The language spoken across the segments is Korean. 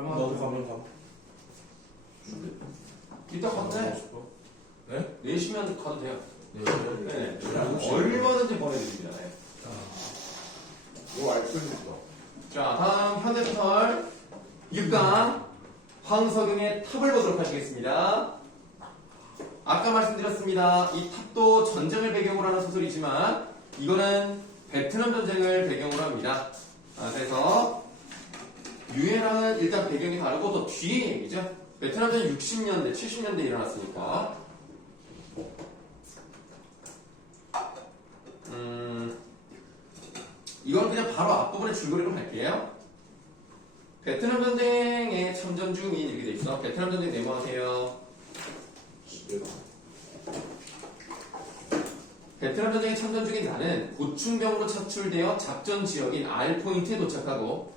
나도 가면 가. 이따 가도 돼. 네? 내시면 가도 돼요. 네. 네. 얼마든지 보내드립니다. 네. 이거 알수 있어. 자, 다음 현대털 6강 황석영의 탑을 보도록 하시겠습니다. 아까 말씀드렸습니다. 이 탑도 전쟁을 배경으로 하는 소설이지만 이거는 베트남 전쟁을 배경으로 합니다. 그래서 유엔랑은 일단 배경이 다르고 더 뒤에 얘기죠. 베트남 전쟁 60년대, 70년대에 일어났으니까. 이건 그냥 바로 앞부분에 줄거리로 갈게요. 베트남 전쟁에 참전 중인 이렇게 돼 있어. 베트남 전쟁 네모하세요. 베트남 전쟁에 참전 중인 나는 고충병으로 차출되어 작전 지역인 R포인트에 도착하고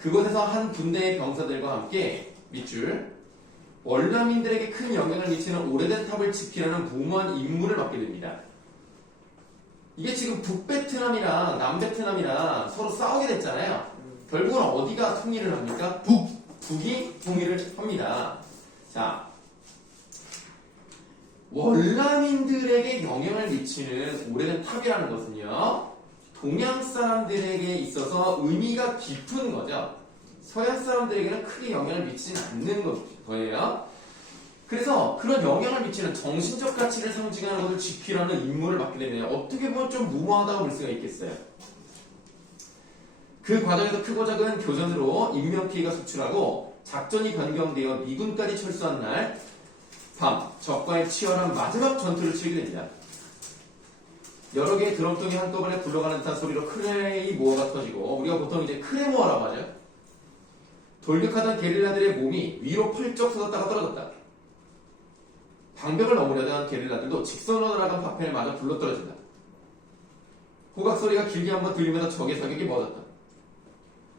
그곳에서 한 군대의 병사들과 함께 밑줄 월남민들에게 큰 영향을 미치는 오래된 탑을 지키려는 무모한 임무를 맡게 됩니다. 이게 지금 북베트남이랑 남베트남이랑 서로 싸우게 됐잖아요. 결국은 어디가 통일을 합니까? 북이 통일을 합니다. 자, 월남인들에게 영향을 미치는 오래된 탑이라는 것은요, 동양 사람들에게 있어서 의미가 깊은 거죠. 서양 사람들에게는 크게 영향을 미치지 않는 거예요. 그래서 그런 영향을 미치는 정신적 가치를 상징하는 것을 지키라는 임무를 맡게 되네요. 어떻게 보면 좀 무모하다고 볼 수가 있겠어요. 그 과정에서 크고 작은 교전으로 인명피해가 속출하고 작전이 변경되어 미군까지 철수한 날 밤 적과의 치열한 마지막 전투를 치르게 됩니다. 여러 개의 드럼통이 한꺼번에 굴러가는 듯한 소리로 크레이 모어가 터지고 우리가 보통 이제 크레모어라고 하죠. 돌격하던 게릴라들의 몸이 위로 펄쩍 솟았다가 떨어졌다. 방벽을 넘으려던 게릴라들도 직선으로 나간 파편을 맞아 굴러떨어진다. 호각 소리가 길게 한번 들리면서 적의 사격이 멎었다.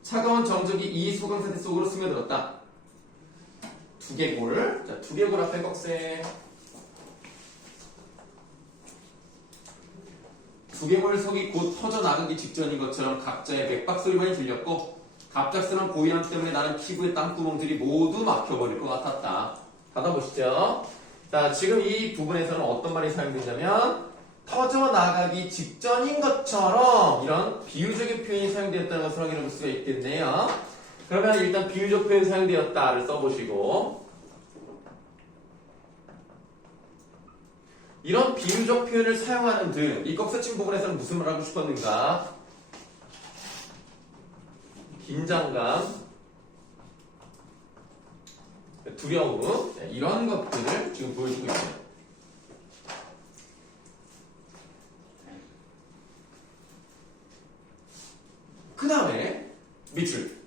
차가운 정적이 이 소강사태 속으로 스며들었다. 두개골. 자, 두개골 앞에 꺽쇠. 두개골 속이 곧 터져나가기 직전인 것처럼 각자의 맥박 소리만이 들렸고 갑작스런 고이람 때문에 나는 피부의 땀구멍들이 모두 막혀버릴 것 같았다. 받아보시죠. 자, 지금 이 부분에서는 어떤 말이 사용되냐면 터져나가기 직전인 것처럼 이런 비유적인 표현이 사용되었다는 것을 확인해 볼 수가 있겠네요. 그러면 일단 비유적 표현 사용되었다를 써보시고 이런 비유적 표현을 사용하는 등 이 꺽쇠침 부분에서는 무슨 말을 하고 싶었는가? 긴장감, 두려움 이런 것들을 지금 보여주고 있어요. 그 다음에 밑줄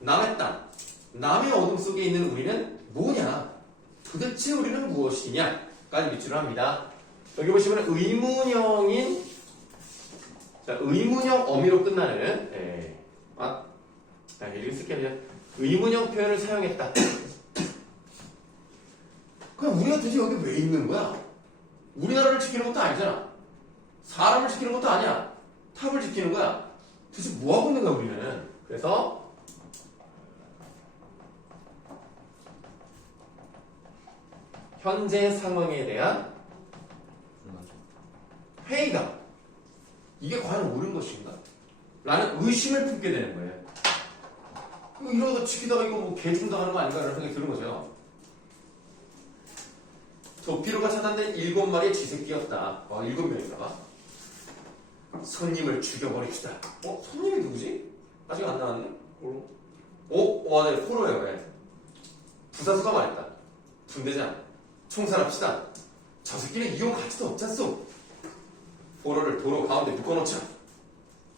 남의 땅, 남의 어둠 속에 있는 우리는 뭐냐? 도대체 우리는 무엇이냐? 까지 밑줄을 합니다. 여기 보시면 의문형인 자, 의문형 어미로 끝나는 이렇게 쓸게요. 그냥 의문형 표현을 사용했다. 그럼 우리가 도대체 여기 왜 있는 거야? 우리나라를 지키는 것도 아니잖아. 사람을 지키는 것도 아니야. 탑을 지키는 거야. 도대체 뭐 하고 있는 거야 우리는? 그래서 현재 상황에 대한 회의감. 이게 과연 옳은 것인가? 라는 의심을 품게 되는 거예요. 이러다 지키다가 이거 뭐 개중당하는 거 아닌가? 라는 생각이 드는 거죠. 도피로가 차단된 7마리의 쥐새끼였다. 7명인가? 손님을 죽여버립시다. 손님이 누구지? 아직 안 나왔네? 네, 포로예요. 네. 부사수가 말했다. 분대장, 총살합시다. 저 새끼는 이용 가치도 없잖소. 포로를 도로 가운데 묶어놓자.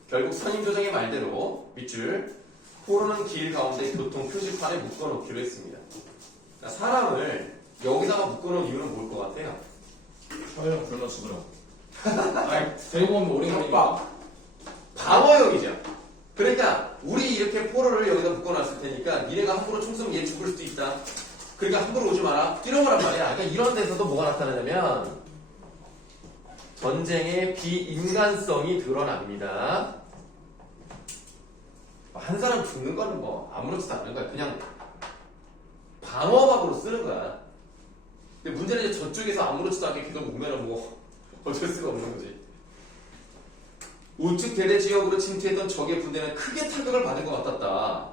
결국 선임조정의 말대로 밑줄 포로는 길 가운데 교통 표지판에 묶어놓기로 했습니다. 그러니까 사람을 여기다가 묶어놓은 이유는 뭘 것 같아요? 촬영 불러 죽으라. 아니, 대부분 오리가니까. 방어용이죠. 그러니까 우리 이렇게 포로를 여기다 묶어놨을 테니까 니네가 함부로 총 쏘면 얘 죽을 수도 있다. 그러니까 함부로 오지 마라. 뛰어오란 말이야. 그러니까 이런 데서도 뭐가 나타나냐면 전쟁의 비인간성이 드러납니다. 한 사람 죽는 거는 뭐 아무렇지도 않는 거야. 그냥 방어막으로 쓰는 거야. 근데 문제는 이제 저쪽에서 아무렇지도 않게 계속 오면은 뭐 어쩔 수가 없는 거지. 우측 대대 지역으로 침투했던 적의 군대는 크게 타격을 받은 것 같았다.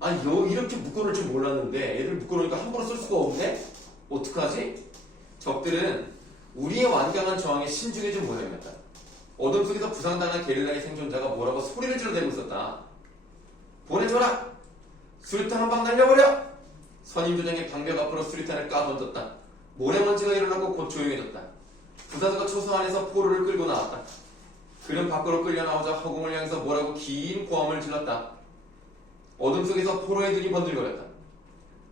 아니 이렇게 묶어놓을 줄 몰랐는데 애들 묶어놓으니까 함부로 쓸 수가 없네? 어떡하지? 적들은 우리의 완강한 저항에 신중해진 모양이었다. 어둠 속에서 부상당한 게릴라의 생존자가 뭐라고 소리를 질러대고 있었다. 보내줘라! 수류탄 한 방 날려버려! 선임조정의 방벽 앞으로 수류탄을 까던졌다. 모래먼지가 일어나고 곧 조용해졌다. 부사수가 초소 안에서 포로를 끌고 나왔다. 그는 밖으로 끌려 나오자 허공을 향해서 뭐라고 긴 고함을 질렀다. 어둠 속에서 포로의 눈이 번들거렸다.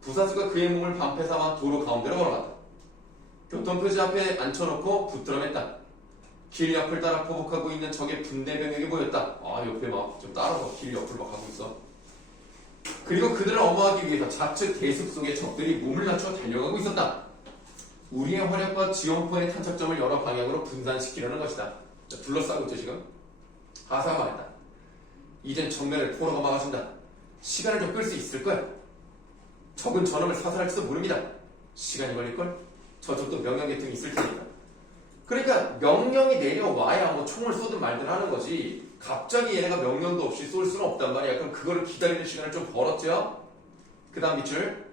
부사수가 그의 몸을 방패 삼아 도로 가운데로 걸어갔다. 교통표지 앞에 앉혀놓고 붙들어맸다. 길 옆을 따라 포복하고 있는 적의 분대병에게 보였다. 옆에 막 좀 따라서 길 옆을 막 가고 있어. 그리고 그들을 엄호하기 위해서 좌측 대숲 속에 적들이 몸을 낮춰 달려가고 있었다. 우리의 화력과 지원포의 탄착점을 여러 방향으로 분산시키려는 것이다. 둘러싸고 있죠 지금. 하사가 말했다. 이젠 정면을 포로가 막아준다. 시간을 좀 끌 수 있을 거야. 적은 저놈을 사살할지도 모릅니다. 시간이 걸릴걸? 저쪽도 명령 계통이 있을 테니까. 그러니까 명령이 내려와야 뭐 총을 쏘든 말든 하는 거지. 갑자기 얘네가 명령도 없이 쏠 수는 없단 말이야. 그럼 그거를 기다리는 시간을 좀 벌었죠. 그 다음 밑줄.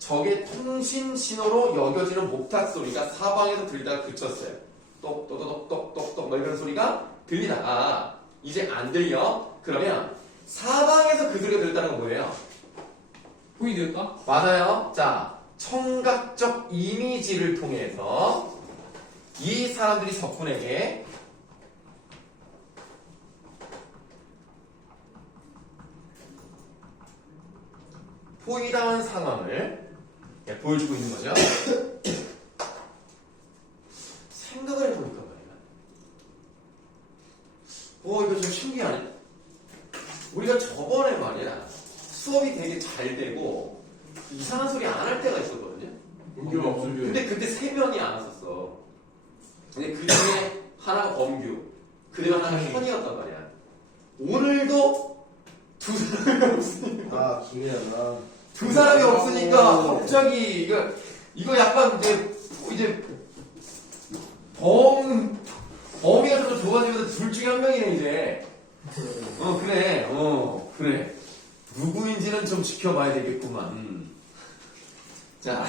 적의 통신 신호로 여겨지는 목탁 소리가 사방에서 들리다가 그쳤어요. 똑똑똑똑똑똑 뭐 이런 소리가 들리다가 이제 안 들려. 그러면 사방에서 그 소리가 들렸다는 건 뭐예요? 포위되었다? 맞아요. 자, 청각적 이미지를 통해서 이 사람들이 적군에게 포위당한 상황을 보여주고 있는 거죠. 생각을 해보니까 말이야. 이거 좀 신기하네. 우리가 저번에 말이야 수업이 되게 잘 되고 이상한 소리 안 할 때가 있었거든요. 은규가 없을 때. 근데 그때 3명이 안 왔었어. 근데 그 중에 하나가 범규, 그리고 하나가 현이었단 말이야. 오늘도 두 사람이 없으니까. 김혜연아. 두 사람이 없으니까 갑자기 이거 약간 이제 범위가 좀 좁아지면서 둘 중에 한 명이네 이제. 그래. 누구인지는 좀 지켜봐야 되겠구만. 자,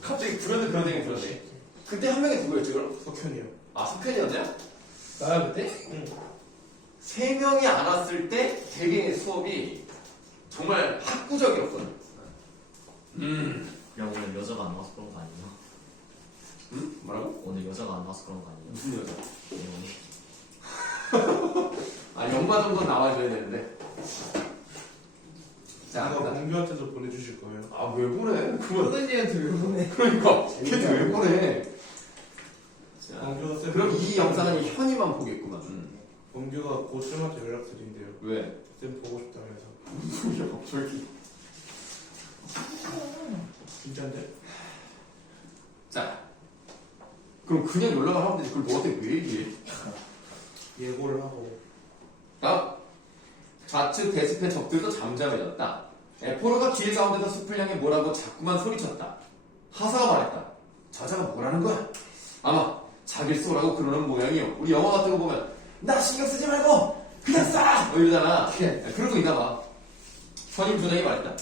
갑자기 불현듯 그런 생각이 들었네. 그때 한 명이 누구였지 그럼? 석현이요. 석현이었냐? 나야 그때? 응. 3명이 안 왔을 때 되게 수업이 정말 학구적이었거든. 야 오늘 여자가 안 와서 그런 거 아니에요? 응? 뭐라고? 오늘 여자가 안 와서 그런 거 아니에요? 무슨 여자? 네, 영마 정도는 나와줘야 되는데. 자, 이거 공규한테도 보내주실 거예요? 왜 보내? 선생님한테 왜 보내? 그러니까 걔한테 왜 보내? 자, 공규가 쌤. 그럼 이 영상은 이 현이만 보겠구만. 공규가 고 쌤한테 연락드린대요. 왜? 쌤 보고 싶다면서. 무슨 소리야 갑자기? 진짠데? 자, 그럼 그냥 연락을 하면 되지. 그걸 너한테 왜 얘기해? 예고를 하고. 좌측 대숲의 적들도 잠잠해졌다. 포로가 길 가운데서 숲을 향해 뭐라고 자꾸만 소리쳤다. 하사가 말했다. 저자가 뭐라는 거야? 아마 자기를 쏘라고 그러는 모양이요. 우리 영화 같은 거 보면 나 신경 쓰지 말고 그냥 쏴! 이러잖아. 그러고 있나 봐. 선임 조장이 말했다.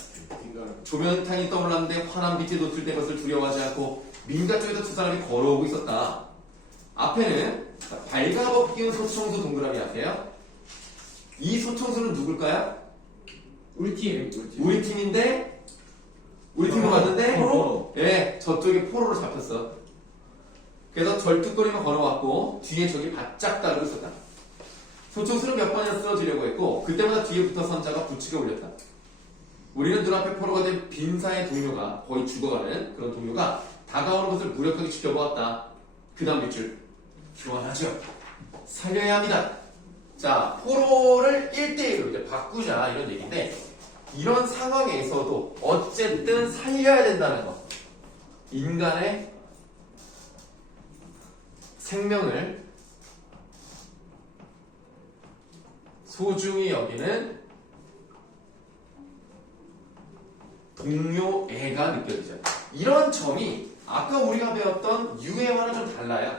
조명탄이 떠올랐는데 환한 빛에 노출된 것을 두려워하지 않고 민가 쪽에서 두 사람이 걸어오고 있었다. 앞에는 발가벗 끼운 소총수 동그라미 아세요? 이 소총수는 누굴까요? 우리 팀. 우리 팀인데 우리 팀으로 갔는데 예, 저쪽에 포로로 잡혔어. 그래서 절뚝거리며 걸어왔고 뒤에 적이 바짝 따르고 있었다. 소총수는 몇 번이나 쓰러지려고 했고 그때마다 뒤에 붙어선 자가 부축에 올렸다. 우리는 눈앞에 포로가 된 빈사의 동료가 거의 죽어가는 그런 동료가 다가오는 것을 무력하게 지켜보았다. 그 다음 밑줄 교환하죠. 살려야 합니다. 자, 포로를 1대1로 이제 바꾸자 이런 얘기인데 이런 상황에서도 어쨌든 살려야 된다는 거. 인간의 생명을 소중히 여기는 동료애가 느껴지죠. 이런 점이 아까 우리가 배웠던 유해와는 좀 달라요.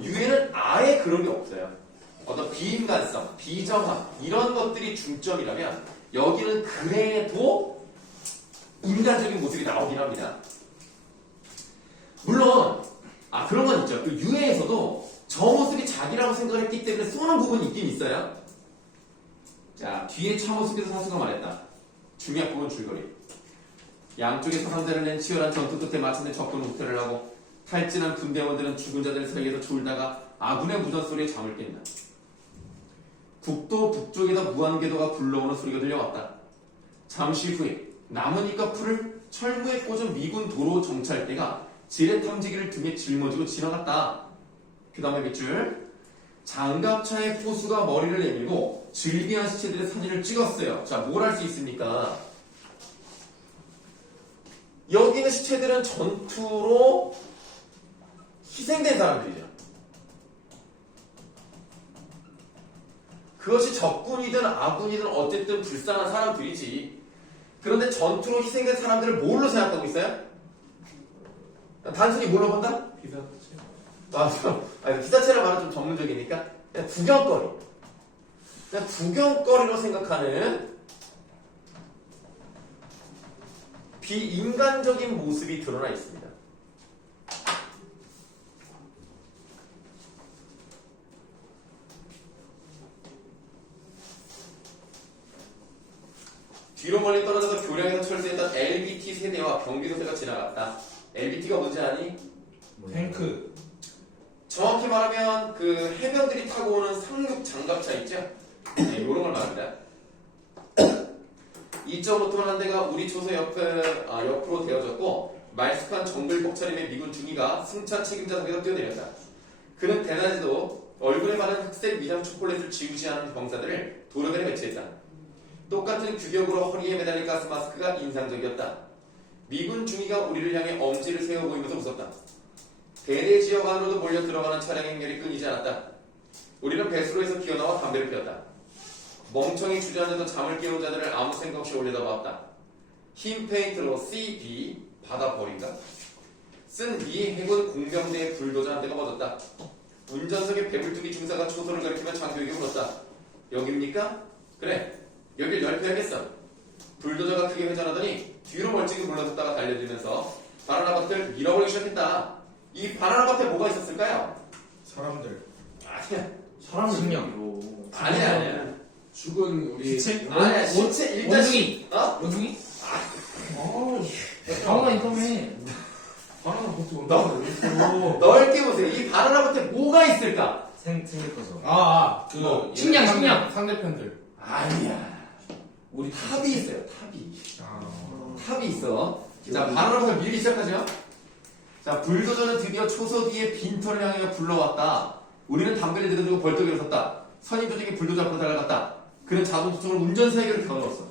유해는 아예 그런 게 없어요. 어떤 비인간성, 비정함 이런 것들이 중점이라면 여기는 그래도 인간적인 모습이 나오긴 합니다. 물론 그런 건 있죠. 그 유해에서도 저 모습이 자기라고 생각을 했기 때문에 쏘는 부분이 있긴 있어요. 자, 뒤에 참모습에서 사수가 말했다. 중요한 부분 줄거리. 양쪽에서 상대를 낸 치열한 전투 끝에 마침내 적군 후퇴를 하고 탈진한 군대원들은 죽은 자들 사이에서 졸다가 아군의 무전 소리에 잠을 깬다. 국도 북쪽에다 무한궤도가 굴러오는 소리가 들려왔다. 잠시 후에 나뭇잎과 풀을 철무에 꽂은 미군 도로 정찰대가 지뢰 탐지기를 등에 짊어지고 지나갔다. 그 다음에 밑줄. 장갑차의 포수가 머리를 내밀고 즐비한 시체들의 사진을 찍었어요. 자, 뭘 할 수 있습니까? 여기 있는 시체들은 전투로 희생된 사람들이죠. 그것이 적군이든 아군이든 어쨌든 불쌍한 사람들이지. 그런데 전투로 희생된 사람들을 뭘로 생각하고 있어요? 단순히 뭘로 본다? 피사체를 말하면 좀 전문적이니까 그냥 구경거리. 그냥 구경거리로 생각하는 비인간적인 모습이 드러나 있습니다. 뒤로 멀리 떨어져서 교량에서 철수했던 LBT 세대와 경비도세가 지나갔다. LBT가 뭔지 아니? 탱크. 정확히 말하면 그 해병들이 타고 오는 상륙 장갑차 있죠? 네, 이런 걸 말합니다. 2.5톤 한 대가 우리 초소 옆으로 되어졌고 말쑥한 정글 벅차림의 미군 중위가 승차 책임자석에서 뛰어내렸다. 그는 대낮에도 얼굴에 바른 흑색 위장 초콜릿을 지우지 않은 병사들을 도로변에 배치했다. 똑같은 규격으로 허리에 매달린 가스 마스크가 인상적이었다. 미군 중위가 우리를 향해 엄지를 세워 보이면서 웃었다. 대대 지역 안으로도 몰려 들어가는 차량 행렬이 끊이지 않았다. 우리는 배수로에서 기어나와 담배를 피웠다. 멍청이 주저앉아서 잠을 깨운 자들을 아무 생각 없이 올려다봤다. 흰 페인트로 CB 받아버린다. 쓴 미 해군 공병대의 불도저 한 대가 멎었다. 운전석에 배불뚝이 중사가 초소를 가리키며 장교에게 물었다. 여기입니까? 그래, 여길 열폐하겠어. 불도저가 크게 회전하더니 뒤로 멀찍이 물러섰다가 달려들면서 바나나 밭을 밀어버리기 시작했다. 이 바나나 밭에 뭐가 있었을까요? 사람들. 아니야. 사람들. 식량. 아니야. 죽은 우리. 시체? 아니야. 시체 일단 원숭이. 원숭이? 바나나 인터넷. 바나나 보트 너- 있어. 넓게 보세요. 이 바나나 밭에 뭐가 있을까? 생길 거죠. 그 뭐, 식량, 상대- 식량. 상대편들. 아니야. 우리 탑이 있어요. 탑이. 아. 탑이 있어. 자, 바나나 밭을 밀기 시작하죠. 자, 불도저는 드디어 초소 뒤에 빈털을 향해 굴러왔다. 우리는 담배를 내려두고 벌떡 일어섰다. 선임 조직이 불도저 앞으로 달려갔다. 그는 자동차로 운전사에게를 겨누었어.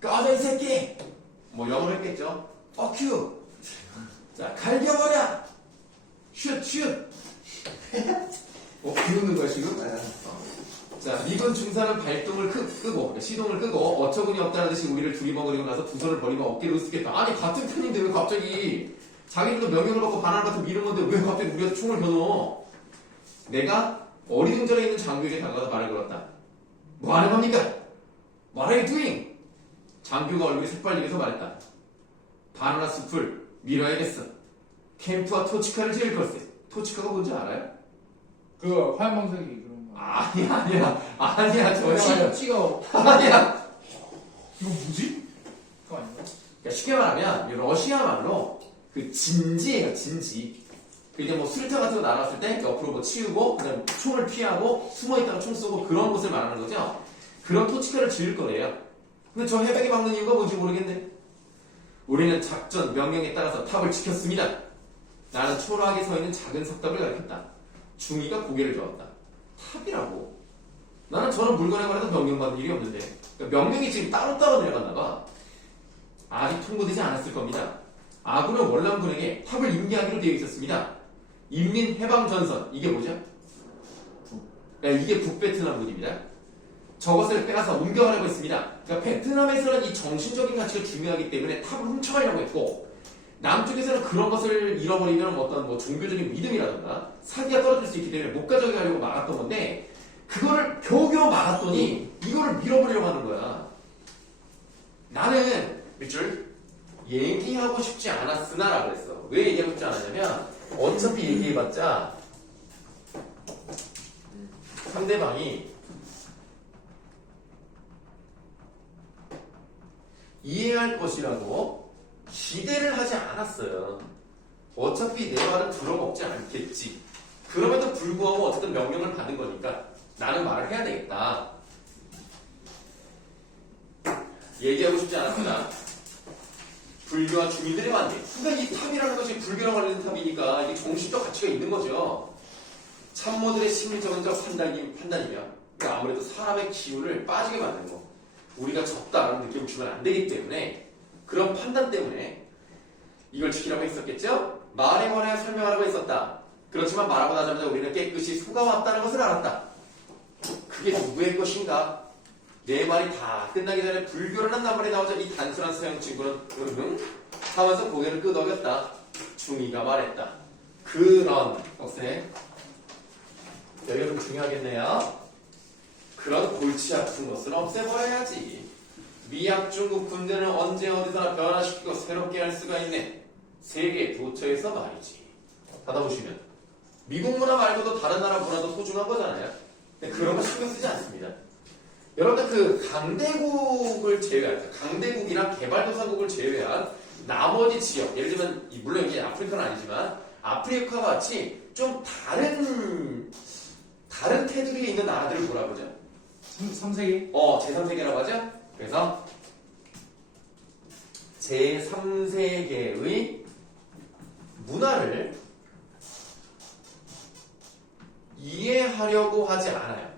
꺼져 이 새끼! 뭐 영어로 했겠죠. Fuck you! 자, 갈겨버려! 슛! 비웃는 거야 지금? 자, 미군 중사는 발동을 끄고 시동을 끄고 어처구니 없다는 듯이 우리를 두리번거리고 나서 두 손을 벌리고 어깨를 으쓱했다. 아니 같은 편인데 왜 갑자기 자기들도 명령을 받고 바나나 같은 미는 건데 왜 갑자기 우리한테 총을 겨누어? 내가 어리둥절해 있는 장교에게 다가가서 말을 걸었다. 뭐 하는 겁니까? What are you doing? 장교가 얼굴이 새빨리게서 말했다. 바나나 숲을 밀어야겠어. 캠프와 토치카를 지을 걸세. 토치카가 뭔지 알아요? 그 화염방사기 그런 거. 아니야 전혀 찍어. 아니야. 이거 뭐지? 그거 아닌가? 그러니까 쉽게 말하면 이 러시아 말로 그 진지예요, 진지. 그게 뭐 수류탄 같은 거 날아왔을 때 옆으로 뭐 치우고 그다음 총을 피하고 숨어 있다가 총 쏘고 그런 것을 말하는 거죠. 그런 토치카를 지을 거래요. 근데 저 해병이 막는 이유가 뭔지 모르겠네. 우리는 작전 명령에 따라서 탑을 지켰습니다. 나는 초라하게 서 있는 작은 석탑을 가리켰다. 중위가 고개를 저었다. 탑이라고? 나는 저런 물건에 관해서 명령받은 일이 없는데. 그러니까 명령이 지금 따로따로 내려갔나 봐. 아직 통보되지 않았을 겁니다. 아군은 월남군에게 탑을 임기하기로 되어 있었습니다. 인민해방전선, 이게 뭐죠? 네, 이게 북베트남군입니다. 저것을 빼앗아 옮겨가려고 했습니다. 그러니까 베트남에서는 이 정신적인 가치가 중요하기 때문에 탑을 훔쳐가려고 했고 남쪽에서는 그런 것을 잃어버리면 어떤 뭐 종교적인 믿음이라든가 사기가 떨어질 수 있기 때문에 못 가져가게 하려고 막았던 건데 그거를 겨우겨우 막았더니 이거를 밀어버리려고 하는 거야. 나는 밑줄 얘기하고 싶지 않았으나 라고 했어. 왜 얘기하고 싶지 않았냐면 어차피 얘기해봤자 상대방이 이해할 것이라고 기대를 하지 않았어요. 어차피 내 말은 들어먹지 않겠지. 그럼에도 불구하고 어쨌든 명령을 받은 거니까 나는 말을 해야 되겠다. 얘기하고 싶지 않았으나 불교와 주민들의 관계. 그러니까 이 탑이라는 것이 불교랑 관련된 탑이니까 이게 정신적 가치가 있는 거죠. 참모들의 심리적인 판단이면 그러니까 아무래도 사람의 기운을 빠지게 만드는 거. 우리가 적다라는 느낌을 주면 안 되기 때문에 그런 판단 때문에 이걸 지키라고 했었겠죠? 말에 관하여 설명하라고 했었다. 그렇지만 말하고 나자마자 우리는 깨끗이 속아왔다는 것을 알았다. 그게 누구의 것인가? 내 말이 다 끝나기 전에 불교라는 나물에 나오자 이 단순한 서양 친구는 하면서 고개를 끄덕였다. 중이가 말했다. 그런 것에 여기가 좀 중요하겠네요. 그런 골치 아픈 것은 없애버려야지. 미약중국 군대는 언제 어디서나 변화시키고 새롭게 할 수가 있네. 세계 도처에서 말이지. 받아보시면 미국 문화 말고도 다른 나라 문화도 소중한 거잖아요. 근데 그런 거 신경 쓰지 않습니다. 여러분들 그 강대국을 제외한 강대국이나 개발도상국을 제외한 나머지 지역, 예를 들면 물론 이게 아프리카는 아니지만 아프리카와 같이 좀 다른 테두리에 있는 나라들을 뭐라 그러죠? 3세기? 제3세계라고 하죠? 그래서 제3세계의 문화를 이해하려고 하지 않아요.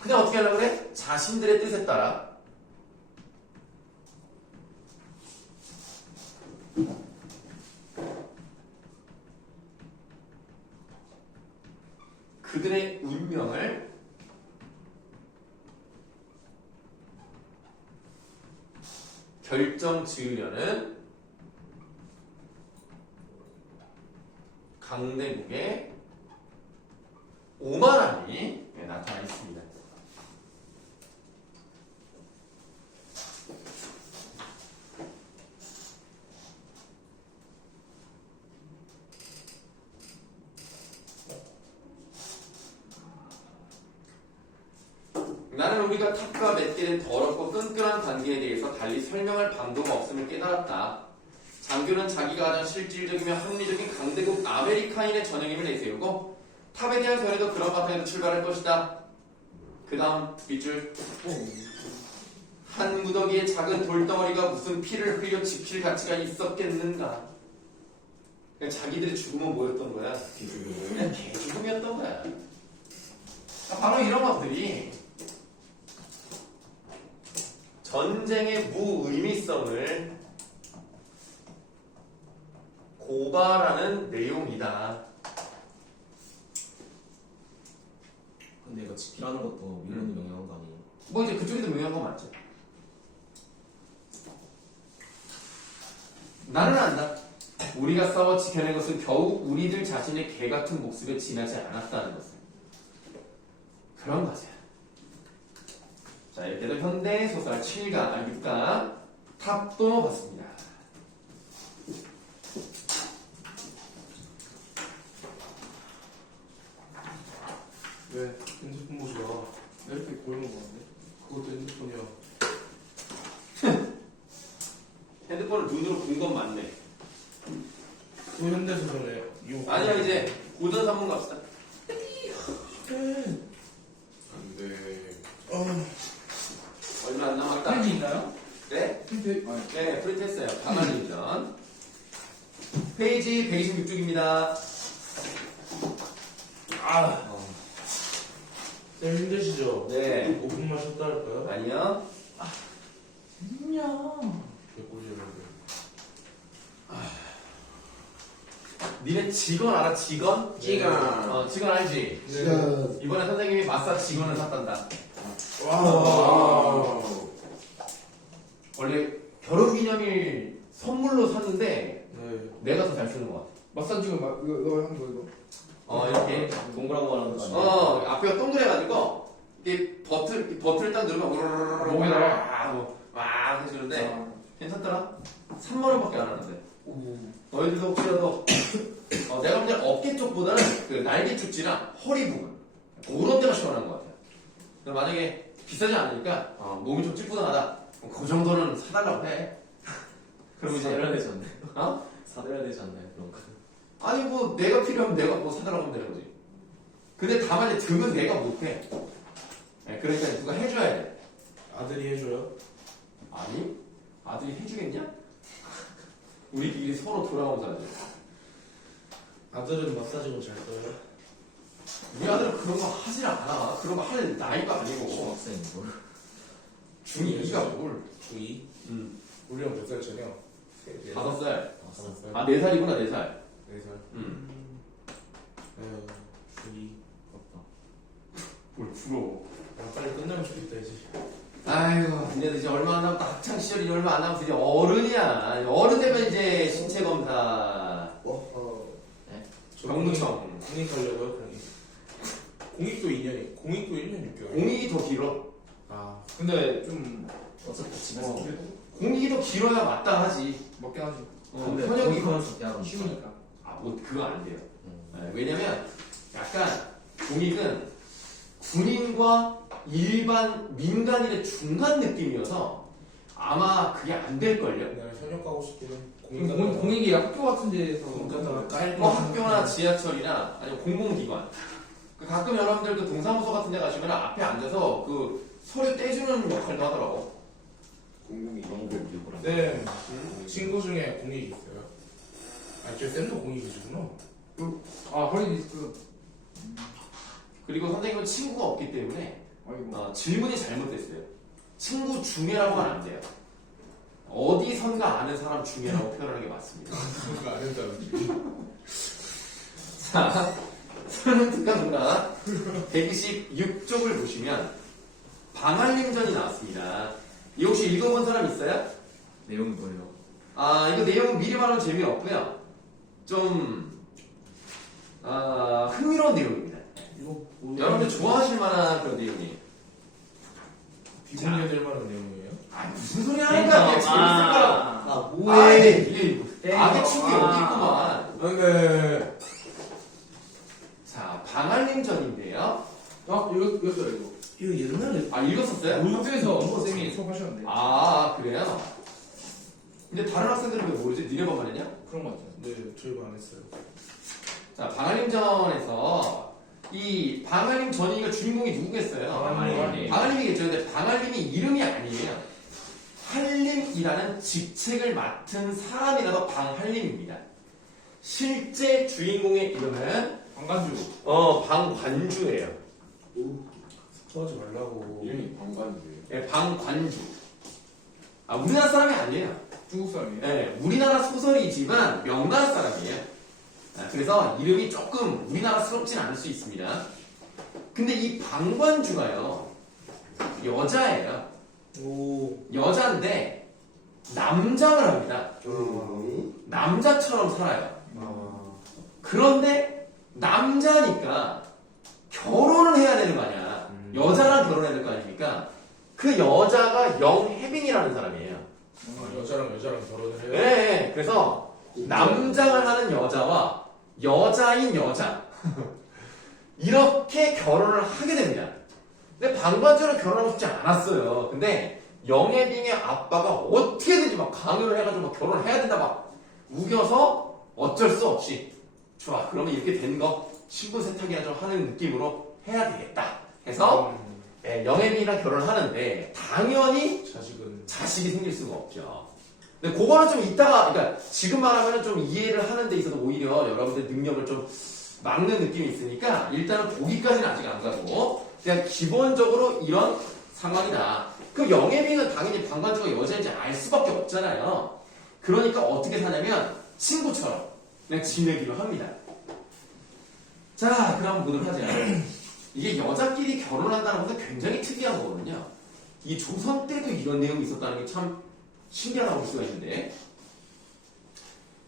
그냥 어떻게 하려고 그래? 자신들의 뜻에 따라 그들의 운명을 결정 지으려는 강대국의 오만함이 나타나 있습니다. 나는 우리가 탑과 맺게 된 더럽고 끈끈한 관계에 대해서 달리 설명할 방도가 없음을 깨달았다. 장교는 자기가 가장 실질적이며 합리적인 강대국 아메리카인의 전형임을 내세우고 탑에 대한 견해도 그런 바탕에서 출발할 것이다. 그 다음 빗줄. 한 무더기의 작은 돌덩어리가 무슨 피를 흘려 지킬 가치가 있었겠는가. 그냥 자기들의 죽음은 뭐였던 거야? 그냥 개죽음이었던 거야. 바로 이런 것들이 전쟁의 무의미성을 고발하는 내용이다. 근데 이거 지키라는 것도 밀론이 명령한 거 아니에요? 뭐 이제 그쪽에도 명령한 거 맞죠? 나는 안다. 우리가 싸워 지켜낸 것은 겨우 우리들 자신의 개 같은 목숨에 지나지 않았다는 것을. 그런 거죠. 자, 이렇게도 현대소설 7강, 6강 탑도 봤습니다. 왜? 핸드폰 보지 마. 왜 이렇게 고용한 거 같네? 그것도 핸드폰이야. 핸드폰을 눈으로 본 건 맞네. 또 현대소설에 아니야, 이제 고전 산문 갑시다. 안 돼. 얼마 안 남았다. 펜이 있나요? 네? 펜 아니. 네, 프린트했어요. 가만히 있전. 페이지 126쪽입니다. 쌤 힘드시죠? 네. 5분만 쉬었다 할까요? 아니요. 안녕. 개꿀이었는데. 니네 직원 알아? 직원? 직원. 직원 알지? 네. 이번에 선생님이 마사 직원을 샀단다. 와. 원래 결혼기념일 선물로 샀는데 네. 내가 더 잘 쓰는 것 같아. 마사지 지금 이거 하는 거 이거. 이렇게. 동그란 거 말하는 거 아니에요? 앞에가 동그래가지고 이게 버튼을 딱 누르면 우르르르 몸에다가? 와 해주는데 아. 괜찮더라? 3만 원밖에 안 하는데. 너희들도 혹시라도 내가 볼 때 어깨 쪽보다는 그 날개 쪽지랑 허리 부분 그런 데가 시원한 것 같아요. 근데 만약에 비싸지 않으니까 몸이 좀 찌뿌둥하다. 그럼 그 정도는 사달라고 해. 그럼 이제 사드려야 되지 않나요? 어? 사드려야 되지 않나요? 그런 거. 아니 뭐 내가 필요하면 내가 뭐 사달라고 하면 되는 거지. 근데 다만 이제 등은 내가 못해. 네, 그러니까 누가 해줘야 돼. 아들이 해줘요? 아니 아들이 해주겠냐? 우리끼리 서로 돌아오면서 하지. 아들은 마사지건 잘 써요? 우리 아들은 그런 거 하질 않아. 그런 거 할 나이가 아니고. 중학생 뭘? 중2가 뭘? 중2? 응. 우리랑 몇 살 차냐? 5살. 5살? 아 4살이구나 4살. 4살? 응. 에휴, 중2. 부럽다. 뭘 부러워. 빨리 끝나면 좋겠다, 이제. 아이고 근데 이제 얼마 안 남았다. 학창 시절이 얼마 안 남았어. 이제 어른이야. 어른 되면 이제 신체 검사. 병무청. 공익하려고요, 공익. 공익도 2년이, 공익도 1년 6개월. 공익이 더 길어. 아, 근데 좀 어차피 집에서 어. 그래도 공익이 더 길어야 마땅하지. 먹긴 하지. 근데 현역이 하면서 대학은 쉬우니까. 뭐 그거 안 돼요. 음. 네, 왜냐면 약간 공익은 군인과 일반 민간인의 중간 느낌이어서 아마 그게 안 될걸요. 내가 현역 가고 싶기는 공익이 학교 같은 데서 공익하다가 깔 뭐 학교나 지하철이나 아니면 공공기관. 그 가끔 여러분들 그 동사무소 같은 데 가시면 앞에 앉아서 그 서류 떼주는 역할도 하더라고. 공공이 영국 유고라. 네, 친구 중에 공익이 있어요. 아, 저 쌤도 공익이시구나. 아 허리 디스크. 그리고 선생님은 친구가 없기 때문에 아이고. 질문이 잘못됐어요. 친구 중에라고 하면 안 돼요. 어디선가 아는 사람 중에라고 표현하는 게 맞습니다. 그거 안 했다는 자, 수능 특강 문화 126쪽을 보시면 방한림전이 나왔습니다. 이 혹시 읽어본 사람 있어요? 내용이 뭐예요? 이거 내용은 미리 말하면 재미없고요. 좀 흥미로운 내용입니다. 이거 여러분들 좋아하실 만한 그런 내용이에요. 비공개될 만한 내용이에요? 무슨 소리 하는 거야? 그냥 재밌을 거라고. 아 뭐해? 이게 악의 축이 아. 여기 있구만. 네. 자, 방한림전인데요. 이겼어요 이거. 이거 옛날에 읽었었어요? 학교에서 쌤이 수업하셨는데. 그래요? 근데 다른 학생들은 왜 모르지? 니네만 말했냐? 그런 거 같아요. 네, 저희가 안 했어요. 자, 방한림전에서 이 방한림 전이가 주인공이 누구겠어요? 방한림. 방한림이겠죠. 근데 방한림이 이름이 아니에요. 한림이라는 직책을 맡은 사람이라서 방한림입니다. 실제 주인공의 이름은 방간주. 방관주예요. 스포하지 말라고. 방간주예요. 예, 방관주. 우리나라 사람이 아니에요. 중국 사람이에요. 예, 우리나라 소설이지만 명나라 사람이에요. 그래서 이름이 조금 우리나라스럽진 않을 수 있습니다. 근데 이 방관주가요, 여자예요. 오. 여자인데 남장을 합니다. 남자처럼 살아요. 아. 그런데 남자니까 결혼을 해야 되는 거 아니야. 여자랑 결혼해야 될 거 아닙니까? 그 여자가 영혜빈이라는 사람이에요. 여자랑 결혼을 해요? 네, 그래서 남장을 하는 여자와 여자인 여자 이렇게 결혼을 하게 됩니다. 근데 방관주는 결혼하고 싶지 않았어요. 근데 영애빙의 아빠가 어떻게든지 막 강요를 해가지고 막 결혼을 해야 된다 막 우겨서 어쩔 수 없이 좋아 그러면 이렇게 된 거 신분 세탁이나 좀 하는 느낌으로 해야 되겠다 해서 영애빙이랑 결혼을 하는데 당연히 자식이 생길 수가 없죠. 근데 그거는 좀 이따가, 그러니까 지금 말하면 좀 이해를 하는 데 있어서 오히려 여러분들 능력을 좀 막는 느낌이 있으니까 일단은 거기까지는 아직 안 가고 그냥 기본적으로 이런 상황이다. 그 영애빙은 당연히 방관주가 여자인지 알 수밖에 없잖아요. 그러니까 어떻게 사냐면 친구처럼 그냥 지내기로 합니다. 자, 그럼 보도록 하자. 이게 여자끼리 결혼한다는 것은 굉장히 특이한 거거든요. 이 조선 때도 이런 내용이 있었다는 게 참 신기하다고 볼 수가 있는데,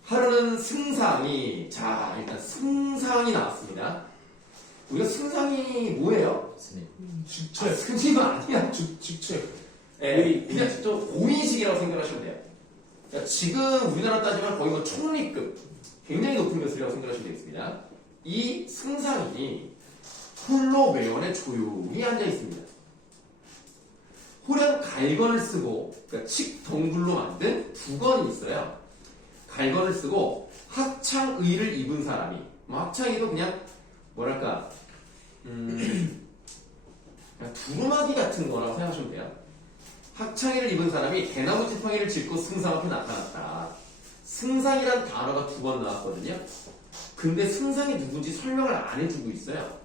하루는 승상이, 자 일단 승상이 나왔습니다. 우리가 승상이 뭐예요? 스님. 직책. 승상은 아니야. 직책. 예, 그냥 또 고인식이라고 생각하시면 돼요. 그러니까 지금 우리나라 따지면 거의 뭐 총리급, 굉장히 높은 것이라고 생각하시면 되겠습니다. 이 승상이 홀로 매원에 조용히 앉아 있습니다. 홀에는 갈건을 쓰고, 그러니까 칡덩굴로 만든 두건이 있어요. 갈건을 쓰고 학창의를 입은 사람이, 뭐 학창의도 그냥 뭐랄까, 그냥 두루마기 같은 거라고 생각하시면 돼요. 학창의를 입은 사람이 대나무 지팡이를 짚고 승상 앞에 나타났다. 승상이란 단어가 2번 나왔거든요. 근데 승상이 누군지 설명을 안 해주고 있어요.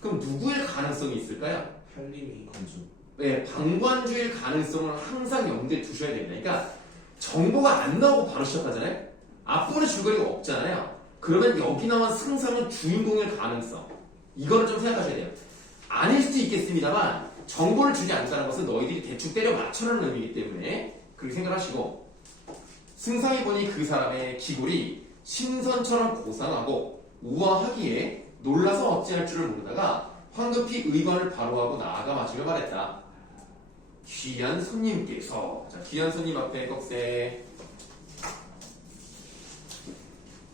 그럼 누구일 가능성이 있을까요? 한림이. 관주. 네, 방관주일 가능성을 항상 염두에 두셔야 됩니다. 그러니까 정보가 안 나오고 바로 시작하잖아요. 앞부분에 줄거리가 없잖아요. 그러면 여기 나온 승상은 주인공일 가능성, 이거를 좀 생각하셔야 돼요. 아닐 수도 있겠습니다만 정보를 주지 않는다는 것은 너희들이 대충 때려 맞춰라는 의미이기 때문에 그렇게 생각하시고, 승상이 보니 그 사람의 기골이 신선처럼 고상하고 우아하기에 놀라서 어찌할 줄을 모르다가 황급히 의관을 바로하고 나아가 마시며 말했다. 귀한 손님께서, 자, 귀한 손님 앞에 꺽쇠.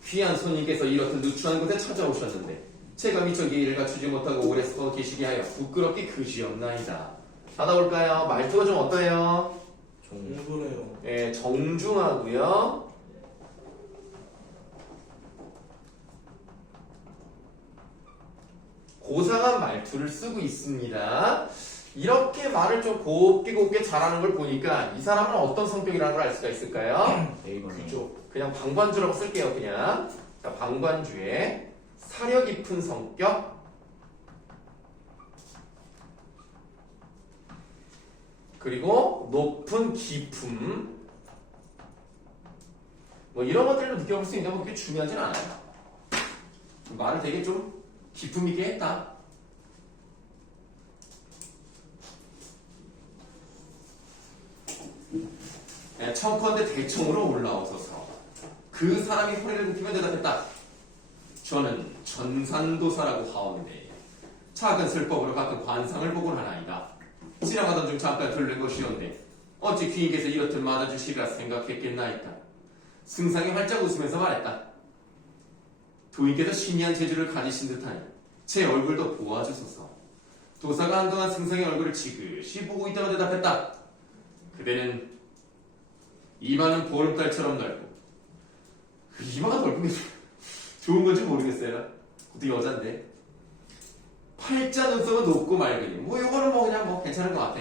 귀한 손님께서 이렇듯 누추한 곳에 찾아오셨는데 제가 미처 예의를 갖추지 못하고 오래 서 계시게 하여 부끄럽게 그지없나이다. 받아볼까요? 말투가 좀 어때요? 공부래요. 예, 정중하고요. 고상한 말투를 쓰고 있습니다. 이렇게 말을 좀 곱게 잘하는 걸 보니까 이 사람은 어떤 성격이라는 걸 알 수가 있을까요? A번. 그죠. 그냥 방관주라고 쓸게요. 그냥. 자, 방관주의 사려 깊은 성격, 그리고 높은 기품, 뭐 이런 것들을 느껴볼 수 있는 건 그렇게 중요하진 않아요. 말을 되게 좀 기품 있게 했다. 네, 청컨대 대청으로 올라오소서. 그 사람이 허리를 굽히며 대답했다. 저는 전산도사라고 하오는데 작은 슬법으로 가끔 관상을 보곤 하나이다. 지나가던 중 잠깐 들른 것이었는데 어찌 귀인께서 이렇듯 맞아주시리라 생각했겠나이다. 승상이 활짝 웃으면서 말했다. 도인께서 신비한 재주를 가지신 듯하니 제 얼굴도 보아주소서. 도사가 한동안 승상의 얼굴을 지그시 보고 있다가 대답했다. 그대는 이마는 보름달처럼 넓고, 이마가 넓은 게 좋은 건지 모르겠어요. 그것도 여잔데. 팔자 눈썹은 높고 맑으니 뭐 이거는 뭐 그냥 뭐 괜찮은 것 같아.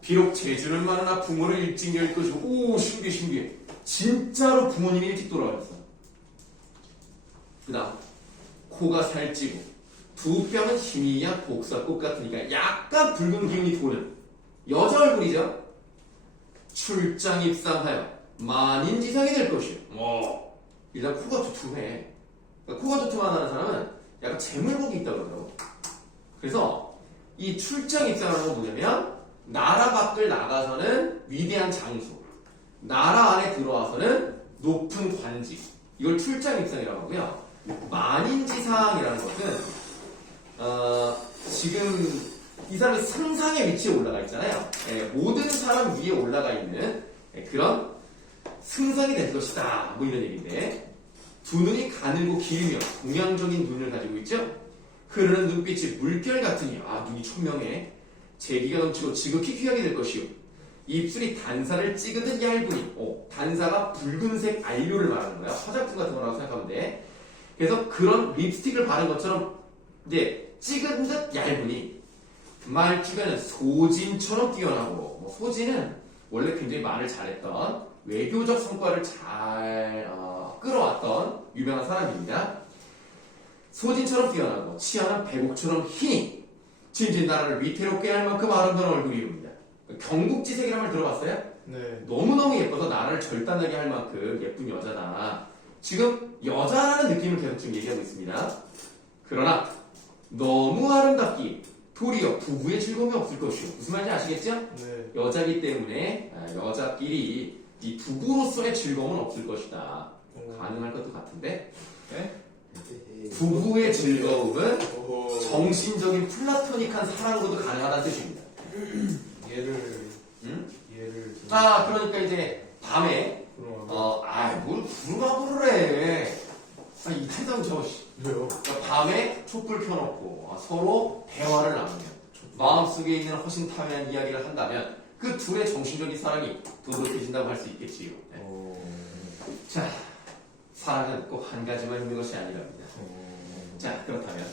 비록 재주는 많으나 부모를 일찍 열 것이고, 오 신기해. 진짜로 부모님이 일찍 돌아가셨어. 그 다음 코가 살찌고 두 뺨은 희미한 복사꽃 같으니까 약간 붉은 기운이 도는 여자 얼굴이죠. 출장 입상하여 만인지상이 될 것이요. 일단 코가 두툼해. 그러니까 코가 두툼하다는 사람은 약간 재물복이 있다고 그러더라고. 그래서 이 출장 입상하는 건 뭐냐면 나라 밖을 나가서는 위대한 장수, 나라 안에 들어와서는 높은 관직, 이걸 출장 입상이라고 하고요. 만인지상이라는 것은 지금 이 사람이 상상의 위치에 올라가 있잖아요. 모든 사람 위에 올라가 있는 그런 승상이 될 것이다. 뭐 이런 얘기인데, 두 눈이 가늘고 길며 동양적인 눈을 가지고 있죠. 흐르는 눈빛이 물결 같으니 눈이 총명해. 재기가 넘치고 지극히 귀하게 될 것이요. 입술이 단사를 찌그듯 얇으니, 단사가 붉은색 안료를 말하는 거야. 화장품 같은 거라고 생각하면 돼. 그래서 그런 립스틱을 바른 것처럼 이제 찌그듯 얇으니 말주변은 소진처럼 뛰어나고, 소진은 원래 굉장히 말을 잘했던 외교적 성과를 잘 끌어왔던 유명한 사람입니다. 소진처럼 뛰어나고 치아는 백옥처럼 희니 진진 나라를 위태롭게 할 만큼 아름다운 얼굴이옵니다. 경국지색이라는 말 들어봤어요? 네. 너무너무 예뻐서 나라를 절단하게 할 만큼 예쁜 여자다. 지금 여자라는 느낌을 계속 지금 얘기하고 있습니다. 그러나 너무 아름답기 도리어 부부의 즐거움이 없을 것이요. 무슨 말인지 아시겠죠? 네. 여자기 때문에 여자끼리 이 부부로서의 즐거움은 없을 것이다. 가능할 것도 같은데 부부의 즐거움은 어허. 정신적인 플라토닉한 사랑으로도 가능하다는 뜻입니다. 얘를 응? 얘를 좀- 아 그러니까 이제 밤에 그럼 뭘 부르마부를 해. 이 탈당 저거 왜요? 그러니까 밤에 촛불 켜놓고 서로 대화를 나누며 마음속에 있는 허심탄회한 이야기를 한다면 그 둘의 정신적인 사랑이 도드라져진다고 할 수 있겠지요. 네. 자, 사랑은 꼭 한 가지만 있는 것이 아니랍니다. 자, 그렇다면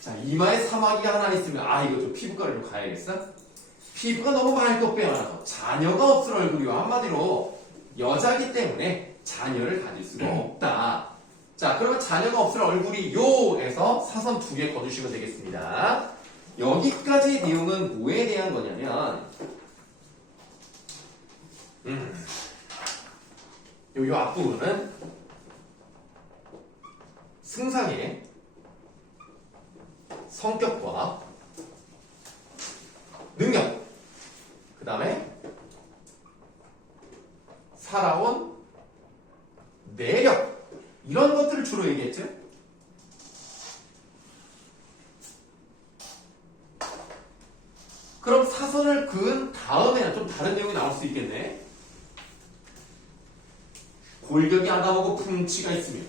자 이마에 사마귀가 하나 있으면 이거 좀 피부과를 좀 가야겠어? 피부가 너무 맑고 빼어나서 자녀가 없을 얼굴이요. 한마디로 여자기 때문에 자녀를 가질 수가 없다. 자, 그러면 자녀가 없을 얼굴이요에서 사선 2개 거두시면 되겠습니다. 여기까지 내용은 뭐에 대한 거냐면 요 앞부분은 승상의 성격과 능력, 그 다음에 살아온 매력 이런 것들을 주로 얘기했죠. 그럼 사선을 그은 다음에는 좀 다른 내용이 나올 수 있겠네. 골격이 아담하고 풍치가 있으며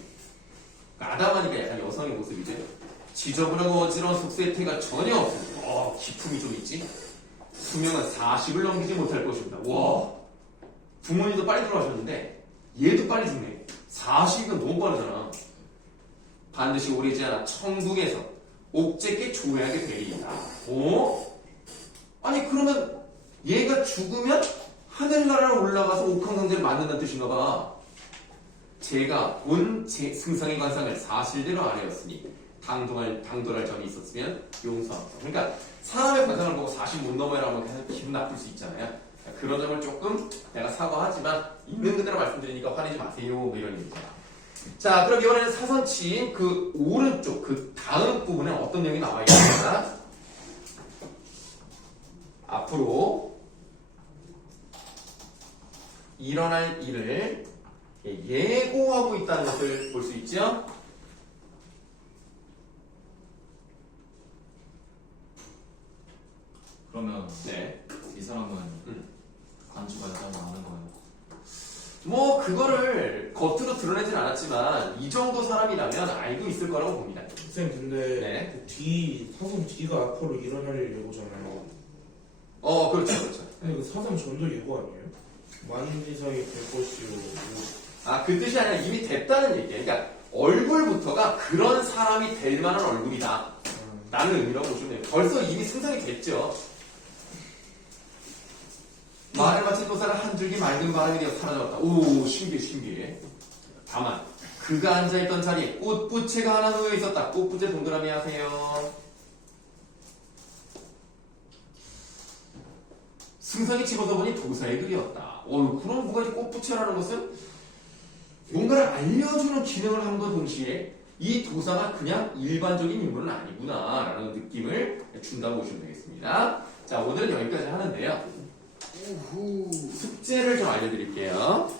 아담하니까 약간 여성의 모습이죠. 지저분하고 어지러운 속세의 태가 전혀 없으며 기품이 좀 있지. 수명은 40을 넘기지 못할 것입니다. 와, 부모님도 빨리 돌아가셨는데 얘도 빨리 죽네. 40이면 너무 빠르잖아. 반드시 오래지 않아 천국에서 옥제께 조회하게 되리이다. 아니 그러면 얘가 죽으면 하늘나라로 올라가서 옥황상제를 만든다는 뜻인가 봐. 제가 본 승상의 관상을 사실대로 아뢰었으니 당돌할 점이 있었으면 용서합니다. 그러니까 사람의 관상을 보고 40 못 넘어야라고 하면 기분 나쁠 수 있잖아요. 그런 점을 조금 내가 사과하지만 있는 그대로 말씀드리니까 화내지 마세요. 뭐 이런 얘기죠. 자, 그럼 이번에는 사선치인 그 오른쪽 그 다음 부분에 어떤 내용이 나와 있습니까? 앞으로 일어날 일을 예고하고 있다는 것을 볼 수 있죠? 그러면 네. 이 사람은 관주가 여자가 아는 거예요. 뭐 그거를 겉으로 드러내진 않았지만 이 정도 사람이라면 알고 있을 거라고 봅니다. 쌤 근데 네. 그 뒤 사선 뒤가 앞으로 일어날 일 예고잖아요. 그렇죠, 그렇죠. 근데 그 사선 전도 예고 아니에요? 만지상이 될 것이요. 그 뜻이 아니라 이미 됐다는 얘기예요. 그러니까 얼굴부터가 그런 사람이 될 만한 얼굴이다 라는 의미라고 보시면 돼요. 벌써 이미 승상이 됐죠. 말을 마친 도사는 한 줄기 맑은 바람이 되어 사라졌다. 오, 신기해. 다만 그가 앉아있던 자리에 꽃부채가 하나 놓여 있었다. 꽃부채 동그라미 하세요. 승상이 집어서 보니 도사의 글이었다. 그럼 뭐가 이 꽃부채라는 것은 뭔가를 알려주는 기능을 함과 동시에 이 도사가 그냥 일반적인 인물은 아니구나 라는 느낌을 준다고 보시면 되겠습니다. 자, 오늘은 여기까지 하는데요. 숙제를 좀 알려드릴게요.